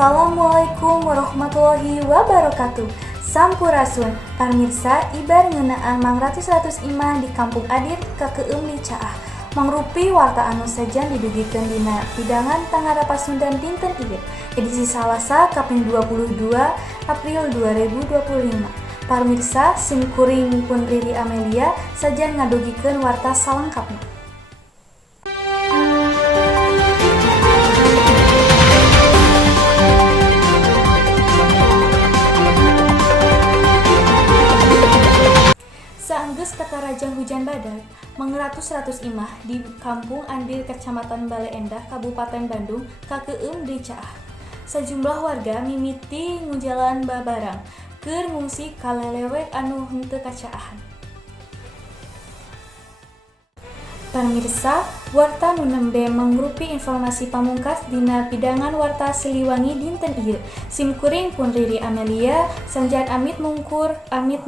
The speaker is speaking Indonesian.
Assalamualaikum warahmatullahi wabarakatuh. Sampurasun, pamirsa ibar ngeunaan Mang Ratus imah di Kampung Adir Kakeum di Caah. Mangrupi warta anu sajan didugikeun dina pidangan tanggal Pasundan dinten ieu. Edisi Salasa kaping 22 April 2025. Pamirsa simkuring pun Riri Amelia sajan ngadugikeun warta salengkapna. Saenggeus katarajang hujan badak, Mang Ratus imah di Kampung Andir Kecamatan Bale Endah Kabupaten Bandung Kakeum di Caah. Sajumlah warga mimiti ngujalan babarang keur ngungsi ka lelewek anu henteu kacaahan. Pamirsa, warta nu nembe mangrupi informasi pamungkas dina pidangan warta Siliwangi dinten ieu. Simkuring pun Riri Amelia, sanjan amit mungkur, amit